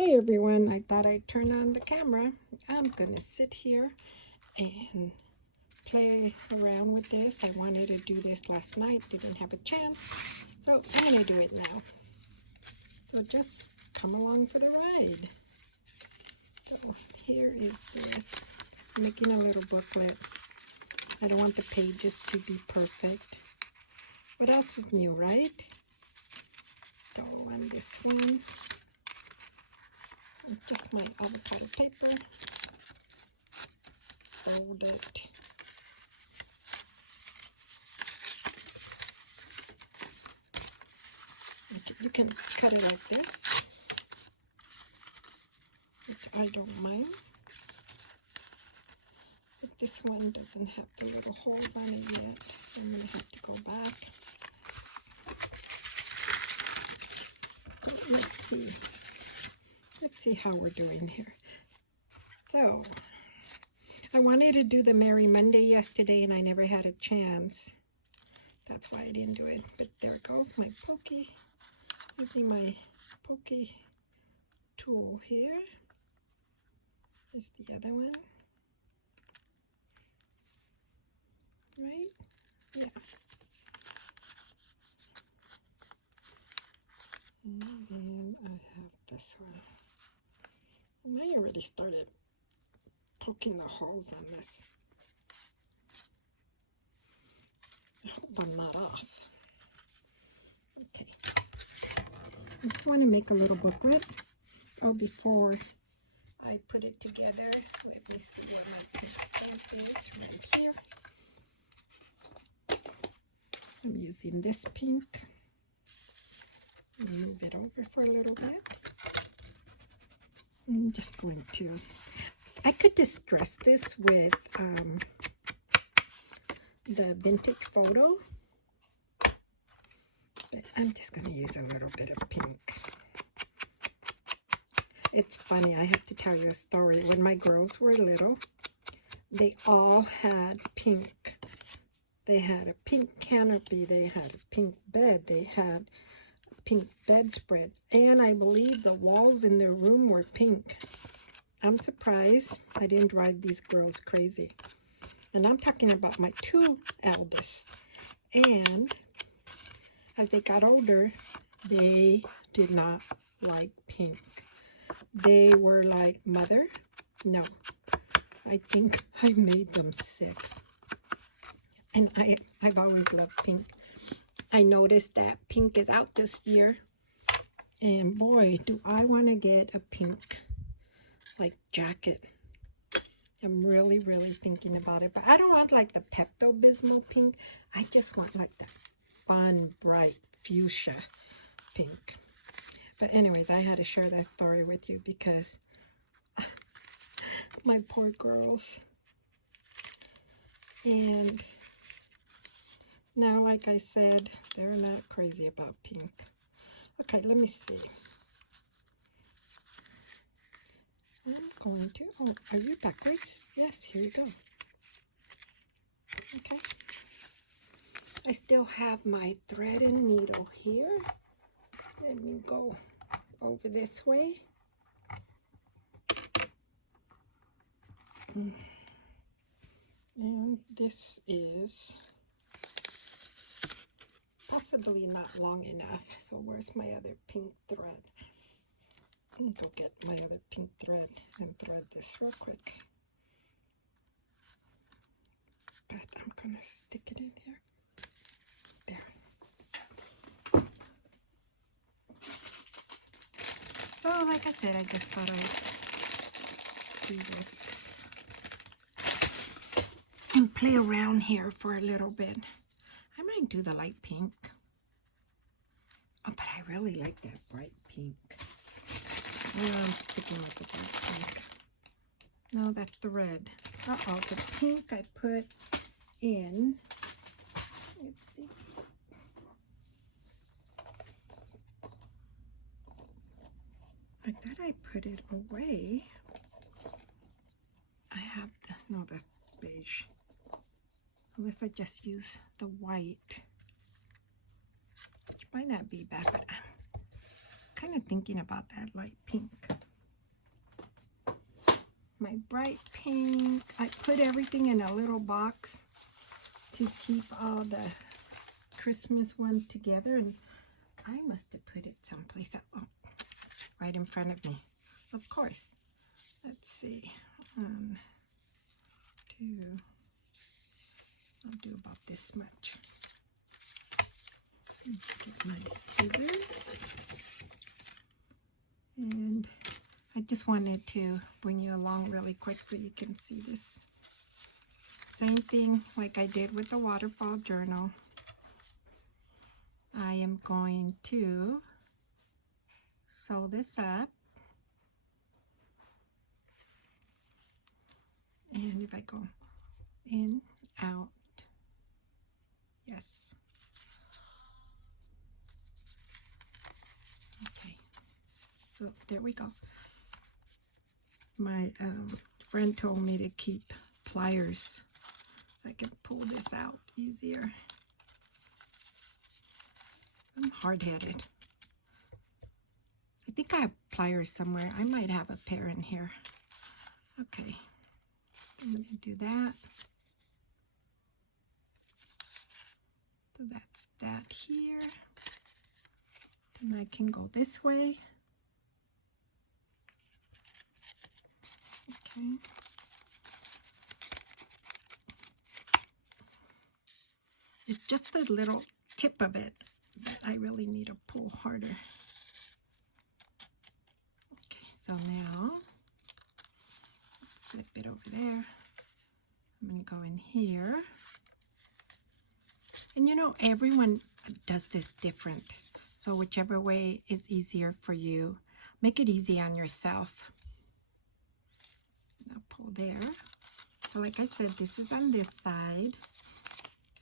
Hey everyone, I thought I'd turn on the camera. I'm gonna sit here and play around with this. I wanted to do this last night, didn't have a chance, so I'm gonna do it now. So just come along for the ride. So here is this. I'm making a little booklet. I don't want the pages to be perfect. What else is new, right? So on this one, just my avocado paper. Fold it. You can cut it like this, which I don't mind. But this one doesn't have the little holes on it yet. I'm going to have to go back. So let's see. Let's see how we're doing here. So, I wanted to do the Merry Monday yesterday and I never had a chance. That's why I didn't do it. But there goes my pokey. Using my pokey tool here. Here's the other one. Right? Yeah. And then I have this one. And I already started poking the holes on this. I hope I'm not off. Okay. I just want to make a little booklet. Oh, before I put it together, let me see where my pink stamp is. Right here. I'm using this pink. Move it over for a little bit. I'm just going to, I could distress this with the vintage photo, but I'm just going to use a little bit of pink. It's funny, I have to tell you a story. When my girls were little, they all had pink. They had a pink canopy, they had a pink bed, they had a pink bedspread, and I believe the walls in their room were pink. I'm surprised I didn't drive these girls crazy. And I'm talking about my two eldest. And as they got older, they did not like pink. They were like, Mother, no, I think I made them sick. And I've always loved pink. I noticed that pink is out this year. And boy, do I want to get a pink like jacket. I'm really, really thinking about it. But I don't want like the Pepto-Bismol pink. I just want like that fun, bright fuchsia pink. But anyways, I had to share that story with you because my poor girls. And now, like I said, they're not crazy about pink. Okay, let me see. I'm going to, oh, are you backwards? Yes, here you go. Okay. I still have my thread and needle here. Let me go over this way. And this is possibly not long enough. So where's my other pink thread? I'm gonna go get my other pink thread and thread this real quick. But I'm gonna stick it in here. There. So like I said, I just thought I'd do this and play around here for a little bit. I might do the light pink. Oh, but I really like that bright pink. I'm sticking with the bright pink. No, that's the red. Uh-oh, the pink I put in. Let's see. I thought I put it away. I have the, no, that's beige. Unless I just use the white. Which might not be bad, but I'm kind of thinking about that light pink. my bright pink. I put everything in a little box to keep all the Christmas ones together, and I must have put it someplace right in front of me. Of course. Let's see. 1, 2. I'll do about this much. Get my scissors. And I just wanted to bring you along really quick so you can see this. Same thing like I did with the Waterfall journal. I am going to sew this up. And if I go in, out, yes. Okay, so there we go. My friend told me to keep pliers so I can pull this out easier. I'm hard-headed. I think I have pliers somewhere. I might have a pair in here. Okay, I'm going to do that. So that's that here. And I can go this way. Okay. It's just a little tip of it that I really need to pull harder. Okay, so now flip it over there. I'm going to go in here. And you know, everyone does this different. So whichever way is easier for you, make it easy on yourself. Now pull there. So like I said, this is on this side.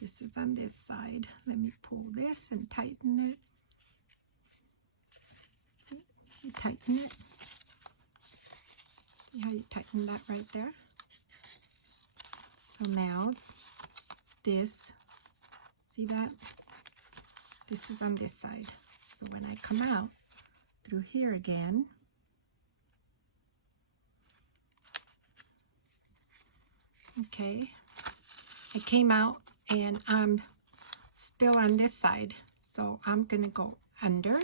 This is on this side. Let me pull this and tighten it. You tighten it. See how you tighten that right there? So now this, see that? This is on this side. So when I come out through here again, okay, I came out and I'm still on this side, so I'm gonna go under.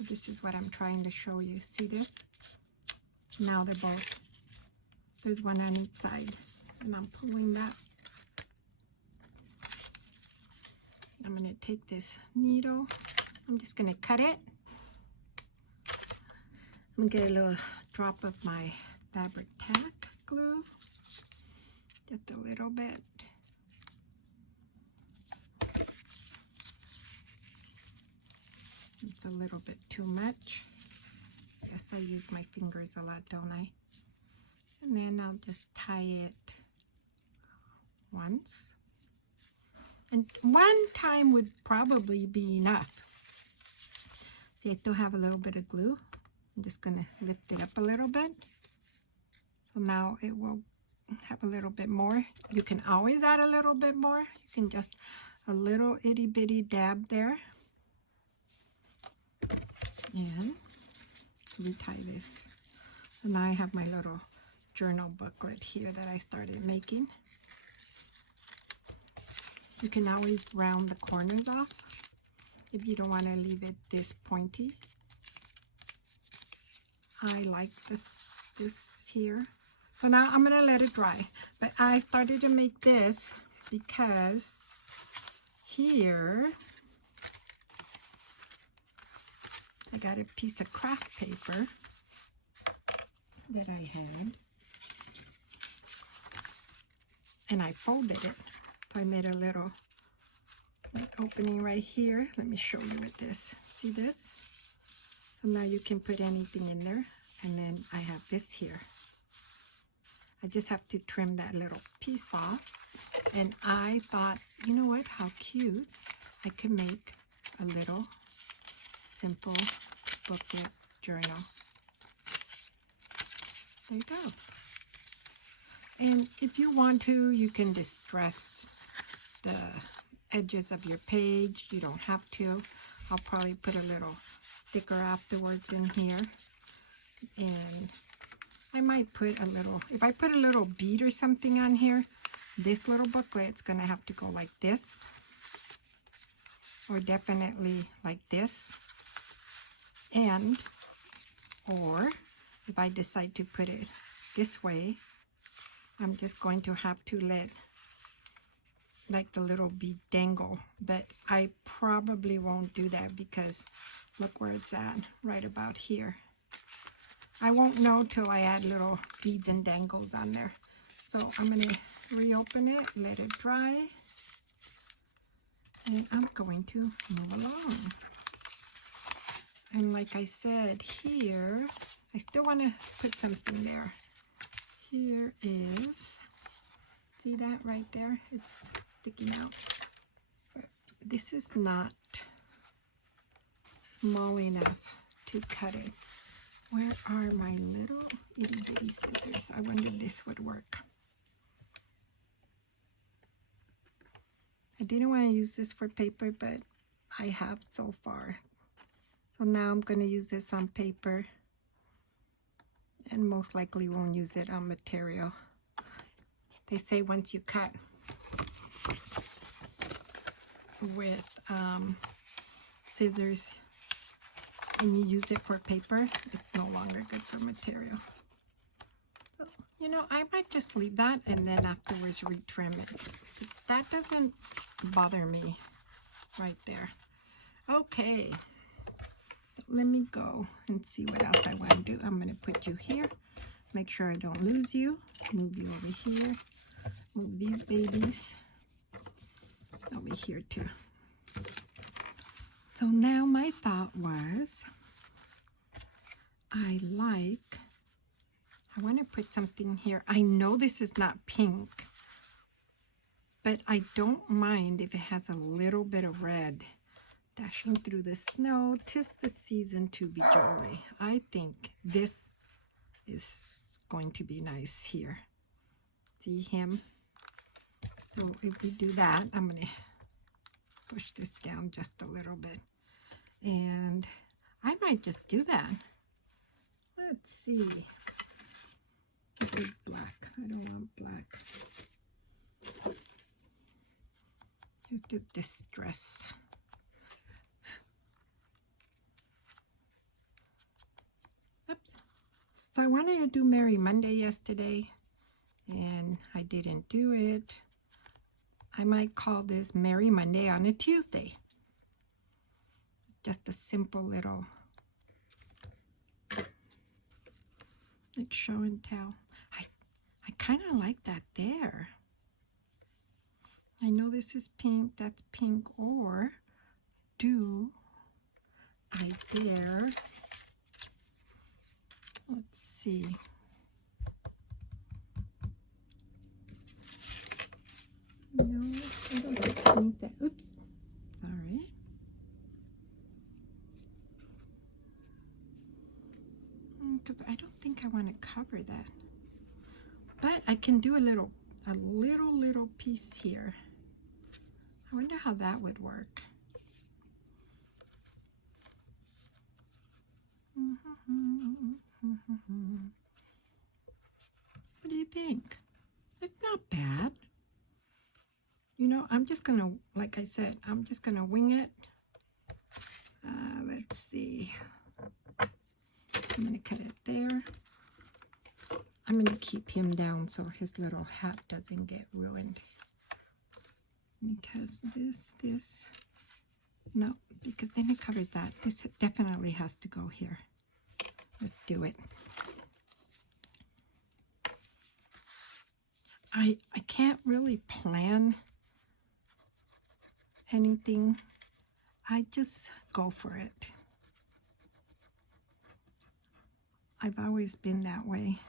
This is what I'm trying to show you. See this? Now they're both, there's one on each side, and I'm pulling that. I'm gonna take this needle, I'm just gonna cut it. I'm gonna get a little drop of my fabric tack glue, just a little bit. It's a little bit too much. Yes, I use my fingers a lot, don't I? And then I'll just tie it once. And one time would probably be enough. See, I still have a little bit of glue. I'm just going to lift it up a little bit. So now it will have a little bit more. You can always add a little bit more. You can just a little itty bitty dab there. And retie this. So now I have my little journal booklet here that I started making. You can always round the corners off if you don't want to leave it this pointy. I like this here. So now I'm going to let it dry. But I started to make this because here I got a piece of craft paper that I had, and I folded it. So I made a little opening right here. Let me show you with this. See this? So now you can put anything in there. And then I have this here. I just have to trim that little piece off. And I thought, you know what, how cute. I could make a little simple booklet journal. There you go. And if you want to, you can distress the edges of your page. You don't have to. I'll probably put a little sticker afterwards in here. And I might put a little, if I put a little bead or something on here, this little booklet, it's going to have to go like this. Or definitely like this. And, or if I decide to put it this way, I'm just going to have to let like the little bead dangle, but I probably won't do that because look where it's at, right about here. I won't know till I add little beads and dangles on there. So I'm going to reopen it, let it dry, and I'm going to move along. And like I said, here, I still want to put something there. Here is, see that right there? It's sticking out. But this is not small enough to cut it. Where are my little itty bitty scissors? I wonder if this would work. I didn't want to use this for paper, but I have so far. So now I'm going to use this on paper and most likely won't use it on material. They say once you cut with scissors and you use it for paper, it's no longer good for material. So, you know, I might just leave that and then afterwards retrim it. That doesn't bother me right there. Okay, let me go and see what else I want to do. I'm going to put you here. Make sure I don't lose you. Move you over here. Move these babies over here too. So now my thought was, I want to put something here. I know this is not pink, but I don't mind if it has a little bit of red. Dashing through the snow, 'tis the season to be jolly. I think this is going to be nice here. See him? So if we do that, I'm going to push this down just a little bit. And I might just do that. Let's see. This is black. I don't want black. Here's the distress. Oops. So I wanted to do Merry Monday yesterday, and I didn't do it. I might call this Merry Monday on a Tuesday. Just a simple little like show and tell. I kind of like that there. I know this is pink, that's pink, or do right there. Let's see. No, I don't think that. Oops. Sorry. Because I don't think I want to cover that. But I can do a little piece here. I wonder how that would work. What do you think? It's not bad. You know, I'm just gonna, like I said, I'm just gonna wing it. Let's see. I'm gonna cut it there. I'm gonna keep him down so his little hat doesn't get ruined. Because no, because then it covers that. This definitely has to go here. Let's do it. I can't really plan anything. I just go for it. I've always been that way.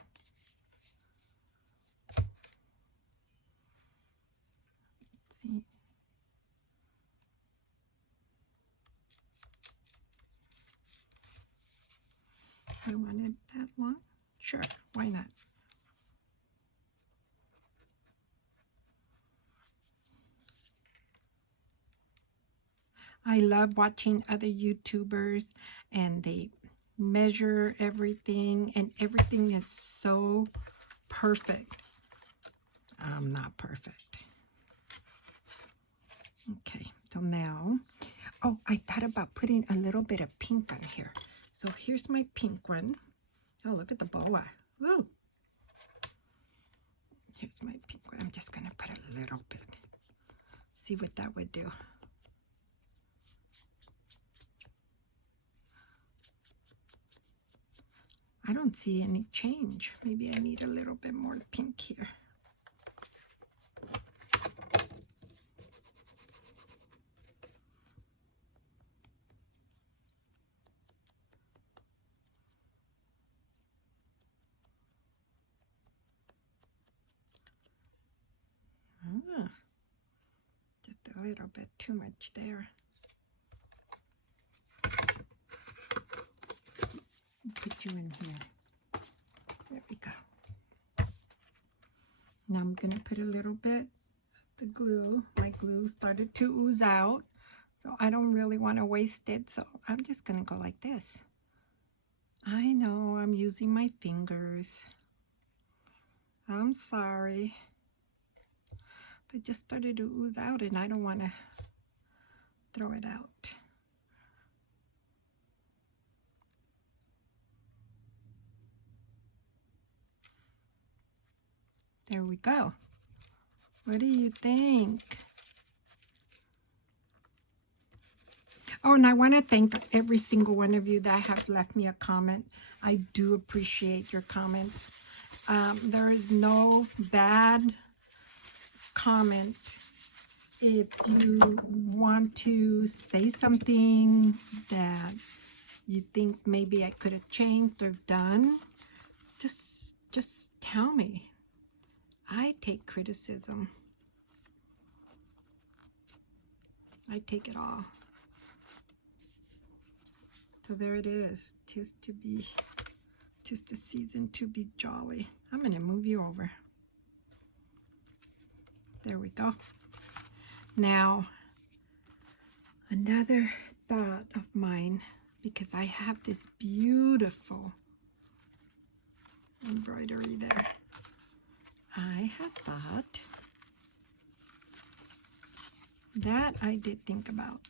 Let's see. I wanted that long? Sure, why not? I love watching other YouTubers and they measure everything and everything is so perfect. I'm not perfect. Okay, so now, oh, I thought about putting a little bit of pink on here. So here's my pink one. Oh, look at the boa. Woo! Here's my pink one. I'm just going to put a little bit. See what that would do. I don't see any change. Maybe I need a little bit more pink here. Ah, just a little bit too much there. Put you in here. There we go. Now I'm going to put a little bit of the glue. My glue started to ooze out, so I don't really want to waste it, so I'm just going to go like this. I know I'm using my fingers. I'm sorry. But it just started to ooze out and I don't want to throw it out. There we go. What do you think? Oh, and I want to thank every single one of you that have left me a comment. I do appreciate your comments. There is no bad comment. If you want to say something that you think maybe I could have changed or done, just tell me. I take criticism. I take it all. So there it is. 'Tis the season to be jolly. I'm going to move you over. There we go. Now, another thought of mine, because I have this beautiful embroidery there. I had thought that I did think about.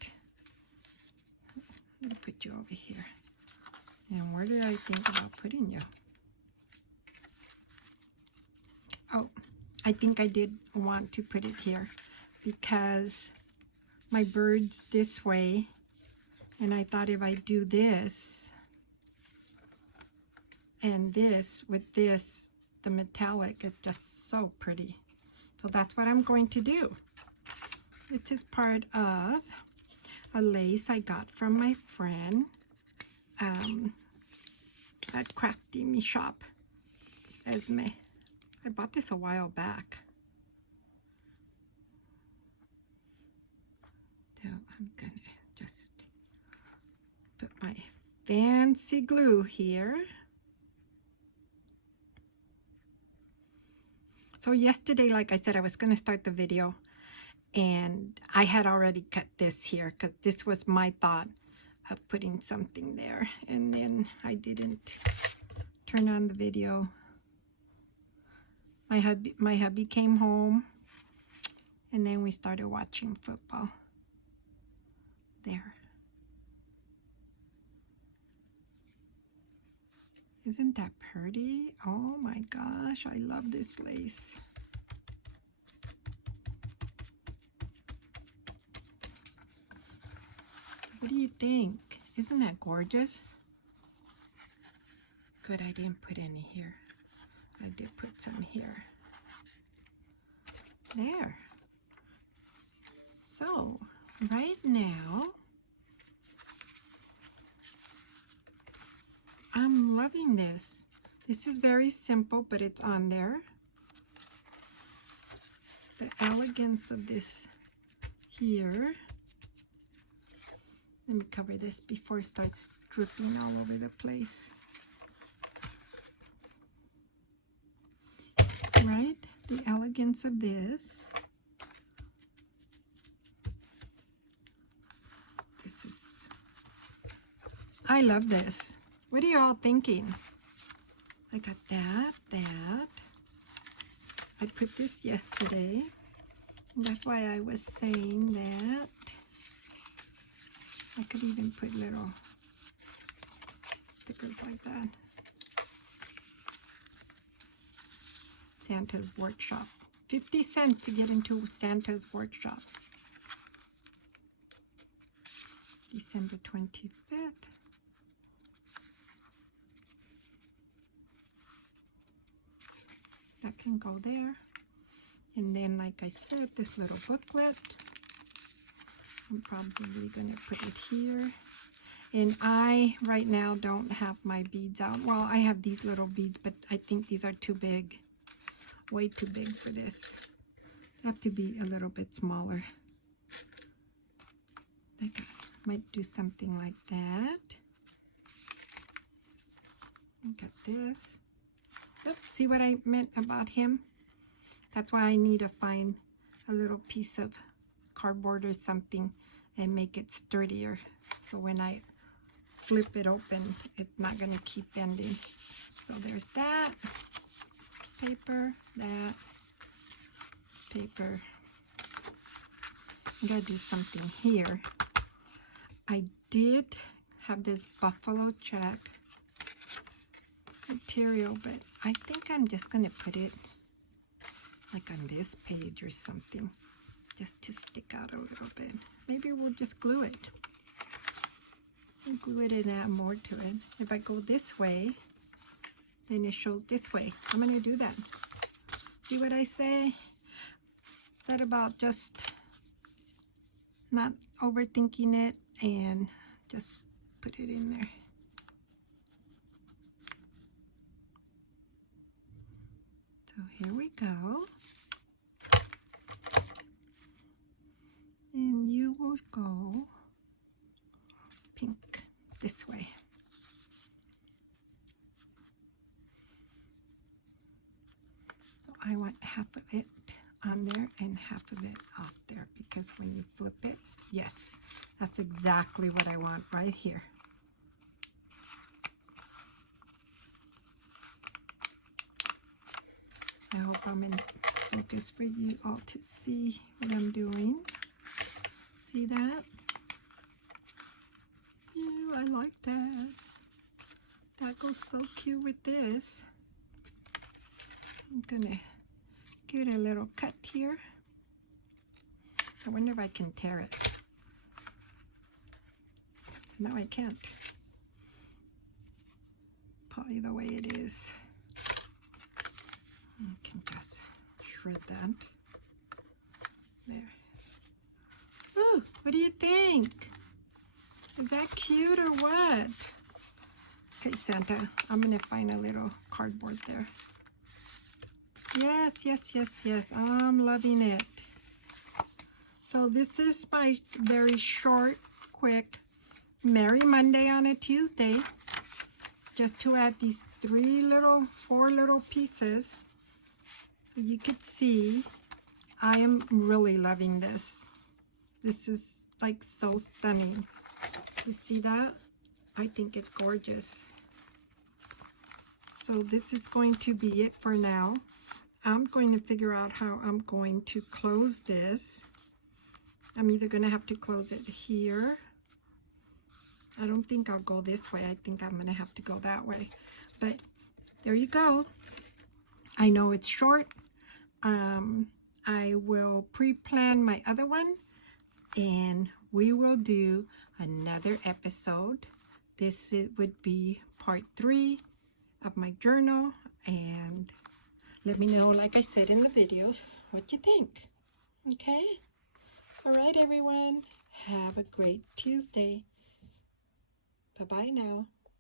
Let me put you over here. And where did I think about putting you? Oh, I think I did want to put it here because my bird's this way, and I thought if I do this and this with this, the metallic is just so pretty. So that's what I'm going to do. This is part of a lace I got from my friend at Crafty Me Shop, Esme. I bought this a while back. Now I'm gonna just put my fancy glue here. So yesterday, like I said, I was gonna start the video and I had already cut this here because this was my thought of putting something there, and then I didn't turn on the video. My hubby came home and then we started watching football. There. Isn't that pretty? Oh my gosh, I love this lace. What do you think? Isn't that gorgeous? Good, I didn't put any here. I did put some here. There. So, right now, I'm loving this. This is very simple, but it's on there. The elegance of this here. Let me cover this before it starts dripping all over the place. Right? The elegance of this. I love this. What are y'all thinking? I got that. I put this yesterday. That's why I was saying that. I could even put little stickers like that. Santa's Workshop. 50 cents to get into Santa's Workshop. December 25th. That can go there. And then, like I said, this little booklet. I'm probably going to put it here. And I, right now, don't have my beads out. Well, I have these little beads, but I think these are too big. Way too big for this. Have to be a little bit smaller. I might do something like that. Got this. Oops, see what I meant about him? That's why I need to find a little piece of cardboard or something and make it sturdier. So when I flip it open, it's not going to keep bending. So there's that. Paper, that. Paper. I gotta do something here. I did have this buffalo check material, but I think I'm just gonna put it like on this page or something, just to stick out a little bit. Maybe we'll just glue it. We'll glue it and add more to it. If I go this way, then it shows this way. I'm gonna do that. See what I say? That about just not overthinking it and just put it in there. So here we go. And you will go pink this way. So I want half of it on there and half of it off there, because when you flip it, yes, that's exactly what I want right here. I hope I'm in focus for you all to see what I'm doing. See that? Yeah, I like that. That goes so cute with this. I'm gonna give it a little cut here. I wonder if I can tear it. No, I can't. Probably the way it is. I can just shred that. There. Ooh, what do you think? Is that cute or what? Okay, Santa, I'm gonna find a little cardboard there. Yes, yes, yes, yes, I'm loving it. So this is my very short, quick Merry Monday on a Tuesday. Just to add these four little pieces. So you could see, I am really loving this. This is like so stunning. You see that? I think it's gorgeous. So this is going to be it for now. I'm going to figure out how I'm going to close this. I'm either going to have to close it here. I don't think I'll go this way. I think I'm going to have to go that way. But there you go. I know it's short. I will pre-plan my other one, and we will do another episode. This would be part 3 of my journal, and let me know, like I said in the videos, what you think. Okay? All right, everyone. Have a great Tuesday. Bye-bye now.